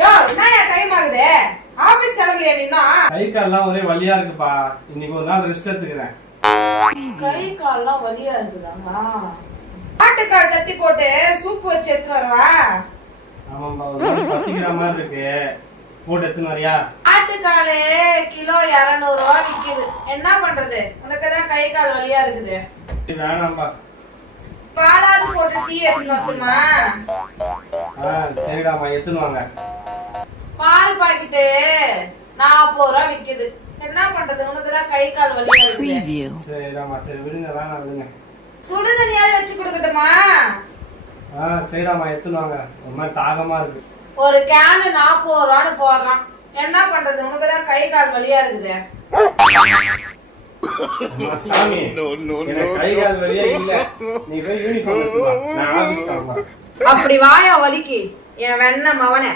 யோ என்னயா டைம் ஆகுது? ஆபீஸ் கிளம்பலையா நீனா? கை கால்லாம் ஒரே வலியா இருக்குப்பா. இன்னைக்கு ஒரு நாள் ரெஸ்ட் எடுத்துக்கிறேன். கை கால்லாம் வலியா இருக்குதா? ஆட்டுக்கால் தட்டி போட்டு சூப் வச்சு எடுத்து வரவா? ஆமாம்பா, ஒரு நாள் பசிக்கிற மாதிரி இருக்கு. போட்டு எடுத்துன்னு வரியா? ஆட்டுக்காலே கிலோ 200 ரூபாய் விக்குது. என்ன பண்றது? உனக்குதான் கை கால் வலியா இருக்குது. வேணாம்பா. பாலாது போட்டு டீ எடுத்துன்னு வரட்டுமா? சரிடாமா, எடுத்துன்னு வாங்க. பால் பாக்கெட்டு 40 ரூபாய் விக்குது. என்ன பண்றது? உனக்குதான் கை கால் வலியா இருக்குது. சரிடாமா, சரி விடுங்க, வேணாம் விடுங்க. சுடு தண்ணியாவது வச்சு கொடுக்கட்டுமா? சரிடாமா, எடுத்துன்னு வாங்க. ஒரு மாதிரி தாகமா இருக்கு. ஒரு கேனு 40 ரூபான்னு போடுறான். என்ன பண்றது? உனக்குதான் கை கால் வலியா இருக்குது. சாமி, எனக்கு கை கால் வலியே இல்ல. நீ போய் யூனிஃபார்ம் எடுத்து வா. நான் ஆபீஸ் கிளம்புறேன். அப்படி வாயா வலிக்கு என் வெண்ண மவனே.